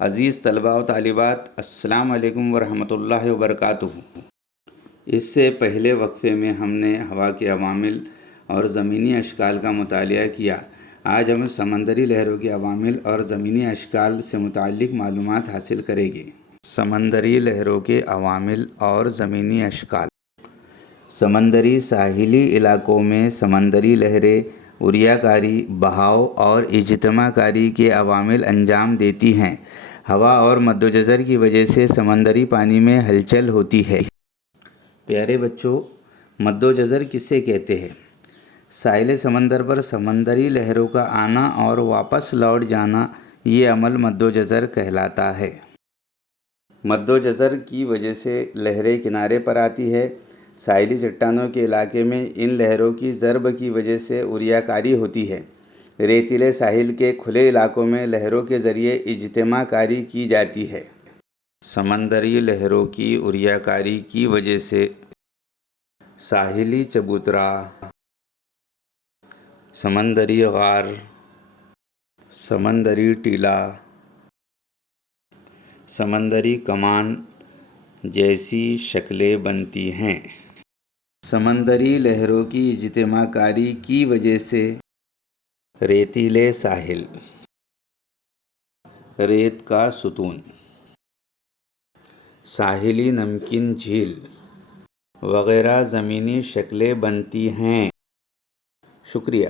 عزیز طلباء و طالبات، السلام علیکم ورحمۃ اللہ وبرکاتہ۔ اس سے پہلے وقفے میں ہم نے ہوا کے عوامل اور زمینی اشکال کا مطالعہ کیا۔ آج ہم سمندری لہروں کے عوامل اور زمینی اشکال سے متعلق معلومات حاصل کریں گے۔ سمندری لہروں کے عوامل اور زمینی اشکال۔ سمندری ساحلی علاقوں میں سمندری لہریں عریہ کاری، بہاؤ اور اجتماع کاری کے عوامل انجام دیتی ہیں۔ ہوا اور مد و جزر کی وجہ سے سمندری پانی میں ہلچل ہوتی ہے۔ پیارے بچوں، مد و جزر کسے کہتے ہیں؟ ساحل سمندر پر سمندری لہروں کا آنا اور واپس لوٹ جانا، یہ عمل مد و جزر کہلاتا ہے۔ مد و جزر کی وجہ سے لہریں کنارے پر آتی ہے۔ ساحلی چٹانوں کے علاقے میں ان لہروں کی ضرب کی وجہ سے عریہ کاری ہوتی ہے۔ ریتیلے ساحل کے کھلے علاقوں میں لہروں کے ذریعے اجتماع کاری کی جاتی ہے۔ سمندری لہروں کی عریہ کاری کی وجہ سے ساحلی چبوترا، سمندری غار، سمندری ٹیلا، سمندری کمان جیسی شکلیں بنتی ہیں۔ سمندری لہروں کی اجتماع کاری کی وجہ سے ریتیلے ساحل، ریت کا ستون، ساحلی نمکین جھیل وغیرہ زمینی شکلیں بنتی ہیں۔ شکریہ۔